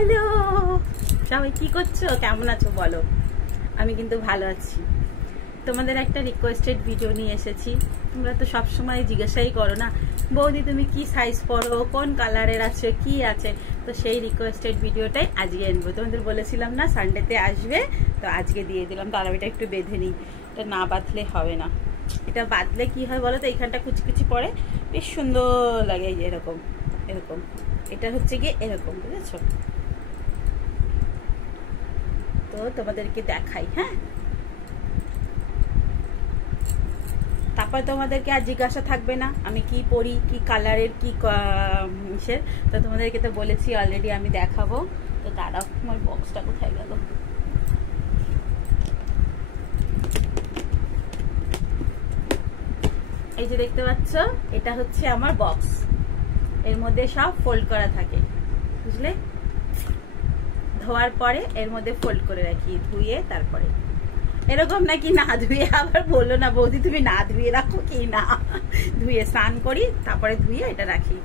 Hello সবাই, কি করছো, কেমন আছো বলো? আমি কিন্তু ভালো আছি। তোমাদের একটা রিকোয়েস্টেড ভিডিও নিয়ে এসেছি। তোমরা তো সবসময় জিজ্ঞাসাই করো না, বৌদি তুমি কি সাইজ পরো, কোন কালারের আছে, কি আছে। তো সেই রিকোয়েস্টেড ভিডিওটাই আজকে আনবো। তোমাদের বলেছিলাম না সানডেতে আসবে, তো আজকে দিয়ে দিলাম। তো আরবিটা একটু বেঁধে নিই, এটা না বাঁধলে হবে না। এটা বাঁধলে কি হয় বলো তো, এইখানটা কুচি পড়ে, বেশ সুন্দর লাগে। এই যে এরকম এরকম, এটা হচ্ছে গিয়ে এরকম, বুঝেছো? তো তোমাদেরকে দেখাই। হ্যাঁ, তারপর তোমাদেরকে আর জিজ্ঞাসা থাকবে না আমি কি পরি, কি কালারের, কি ইসের। তো তোমাদেরকে তো বলেছি অলরেডি আমি দেখাবো। তো দাঁড়াও, আমার বক্সটা কোথায় গেল? এই যে দেখতে পাচ্ছ, এটা হচ্ছে আমার বক্স। এর মধ্যে সব ফোল্ড করা থাকে, বুঝলে? ধোয়ার পরে এর মধ্যে ফোল্ড করে রাখি, ধুয়ে তারপরে। এরকম নাকি না ধুয়ে আবার বললো না বৌদি তুমি না ধুয়ে রাখো, কি না ধুয়ে স্নান করি তারপরে ধুয়ে এটা রাখি।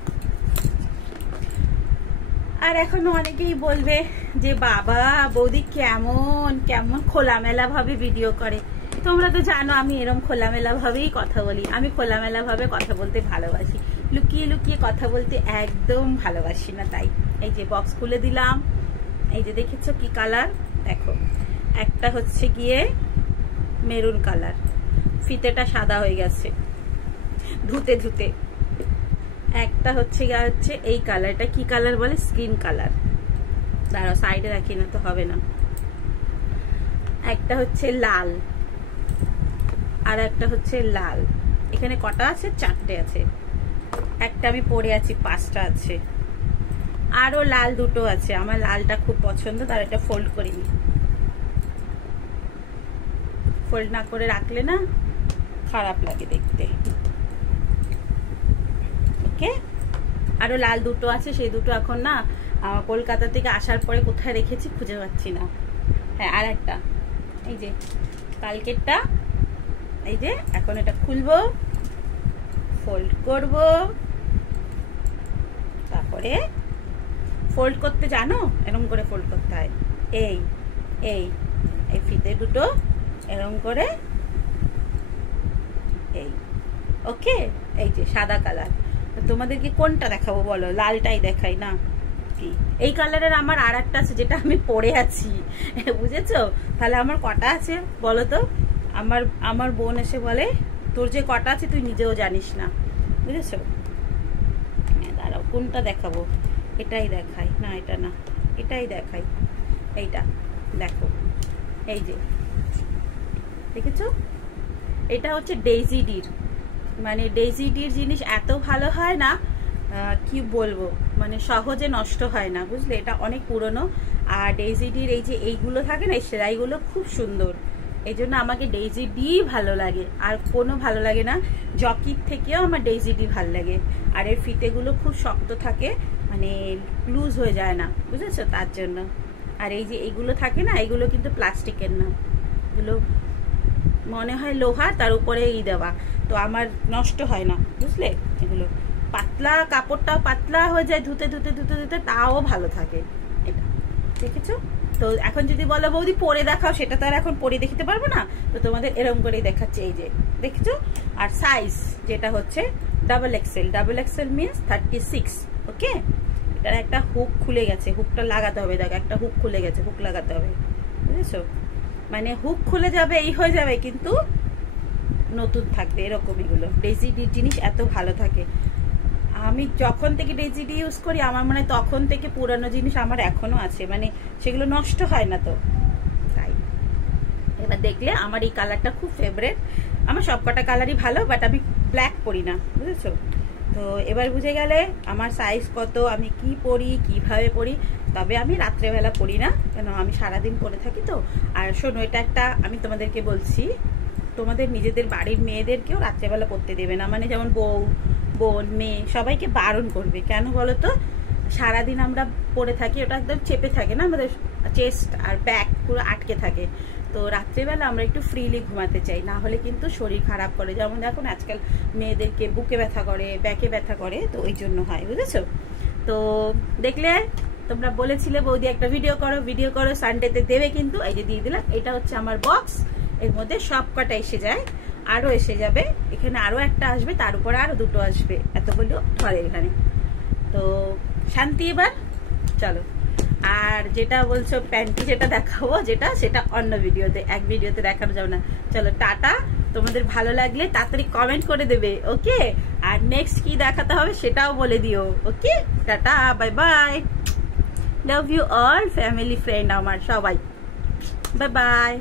আর এখনো অনেকেই বলবে যে বাবা বৌদি কেমন কেমন খোলামেলা ভাবে ভিডিও করে। তোমরা তো জানো আমি এরকম খোলামেলা ভাবেই কথা বলি। আমি খোলামেলা ভাবে কথা বলতে ভালোবাসি, লুকিয়ে লুকিয়ে কথা বলতে একদম ভালোবাসি না। তাই এই যে বক্স খুলে দিলাম। এই যে দেখেছো কি কালার, দেখো একটা হচ্ছে গিয়ে মেরুন কালার, ফিতেটা সাদা হয়ে গেছে ধুতে ধুতে। একটা হচ্ছে এই কালারটা কি কালার বলে, স্কিন কালার। দাঁড়াও সাইডে রাখি না তো হবে না। একটা হচ্ছে লাল, আর একটা হচ্ছে লাল। এখানে কটা আছে? 4টে আছে। একটা আমি পরে আছি, 5টা আছে। আরো লাল 2টো আছে। আমার লালটা খুব পছন্দ, তার একটা ফোল্ড করিনি। ফোল্ড না করে রাখলে না খারাপ লাগে দেখতে। ওকে, আরো লাল 2টো আছে। সেই 2টো এখন না কলকাতা থেকে আসার পরে কোথায় রেখেছি খুঁজে পাচ্ছি না। হ্যাঁ, আর একটা এই যে কালকেরটা। এই যে এখন এটা খুলবো, ফোল্ড করব। তারপরে ফোল্ড করতে জানো এরকম করে ফোল্ড করতে হয়। এই এই এই ফিতে দুটো এরকম করে, এই। ওকে, এই যে সাদা কালার। তোমাদেরকে কোনটা দেখাবো বলো? লালটাই দেখাই না কি? এই কালারের আমার আর একটা আছে যেটা আমি পরে আছি, বুঝেছো? তাহলে আমার কটা আছে বলো তো? আমার বোন এসে বলে তোর যে কটা আছে তুই নিজেও জানিস না, বুঝেছো? দাঁড়াও কোনটা দেখাবো, এটাই দেখাই না, এটা না, এটাই দেখাই। এইটা দেখো, এই যে দেখেছো, এটা হচ্ছে ডেইজি ডির। মানে ডেইজি ডির জিনিস এত ভালো হয় না, কি বলবো, মানে সহজে নষ্ট হয় না, বুঝলে? এটা অনেক পুরনো। আর ডেইজি ডির এই যে এইগুলো থাকে না, এই সেলাইগুলো খুব সুন্দর। এই জন্য আমাকে ডেইজি ডি ভালো লাগে, আর কোনো ভালো লাগে না। জকির থেকেও আমার ডেইজি ডি ভালো লাগে। আর এর ফিতেগুলো খুব শক্ত থাকে, মানে লুজ হয়ে যায় না, বুঝেছো? তার জন্য। আর এই যে এইগুলো থাকে না, এগুলো কিন্তু প্লাস্টিকের না, এগুলো মনে হয় লোহার, তার উপরে দেওয়া। তো আমার নষ্ট হয় না, বুঝলে? এগুলো পাতলা, কাপড়টাও পাতলা হয়ে যায় ধুতে ধুতে ধুতে ধুতে, তাও ভালো থাকে। এটা দেখেছো? তো এখন যদি বলো বৌদি পরে দেখাও, সেটা তো আর এখন পরে দেখাতে পারবো না। তো তোমাদের এরকম করেই দেখাচ্ছে। এই যে দেখছো, আর সাইজ যেটা হচ্ছে double XL. Double XL means 36। ওকে, এটার একটা হুক খুলে গেছে, হুকটা লাগাতে হবে। দেখো একটা হুক খুলে গেছে, হুক লাগাতে হবে, বুঝেছো? মানে হুক খুলে যাবে, এই হয়ে যাবে, কিন্তু নতুন থাকবে এরকম। এগুলো ডেইজি ডির জিনিস এত ভালো থাকে। আমি যখন থেকে ডেইজি ডি ইউজ করি, আমার মনে হয় তখন থেকে পুরানো জিনিস আমার এখনো আছে, মানে সেগুলো নষ্ট হয় না। তো তাই এবার দেখলে আমার এই কালারটা খুব ফেভারিট। আমার সবকটা কালারই ভালো, বাট আমি ব্ল্যাক পরি না, বুঝেছো? তো এবার বুঝে গেলে আমার সাইজ কত, আমি কি পরি, কিভাবে পরি। তবে আমি রাত্রেবেলা পরি না, কেন আমি সারাদিন পরে থাকি। তো আর শোনো, এটা একটা আমি তোমাদেরকে বলছি, তোমাদের নিজেদের বাড়ির মেয়েদেরকেও রাত্রেবেলা পরতে দেবে না। মানে যেমন বউ, বোন, মেয়ে সবাইকে বারণ করবে। কেন বলো তো? সারাদিন আমরা পরে থাকি, ওটা একদম চেপে থাকে না, আমাদের চেস্ট আর ব্যাক পুরো আটকে থাকে। তো রাত্রেবেলা আমরা একটু ফ্রিলি ঘুমাতে চাই, না হলে কিন্তু শরীর খারাপ করে। যেমন এখন আজকাল মেয়েদেরকে বুকে ব্যথা করে, ব্যাকে ব্যথা করে, তো ওই জন্য হয়, বুঝেছো? তো দেখলে তোমরা বলেছিলে বৌদি একটা ভিডিও করো সানডেতে দেবে, কিন্তু এই যে দিয়ে দিলাম। এটা হচ্ছে আমার বক্স, এর মধ্যে সব কটা এসে যায়, আরো এসে যাবে, এখানে আরো একটা আসবে, তার উপরে আরো দুটো আসবে, এতগুলো ধরে এখানে। তো শান্তি। এবার চলো, আর যেটা বলছো প্যান্টি যেটা দেখাবো, সেটা অন্য ভিডিওতে, এক ভিডিওতে দেখানো যাবে না। চলো টাটা, তোমাদের ভালো লাগলে তাড়াতাড়ি কমেন্ট করে দেবে, ওকে? আর নেক্সট কি দেখাতে হবে সেটাও বলে দিও, okay? Tata, bye bye, love you all family friend আমার সবাই, বাই বাই।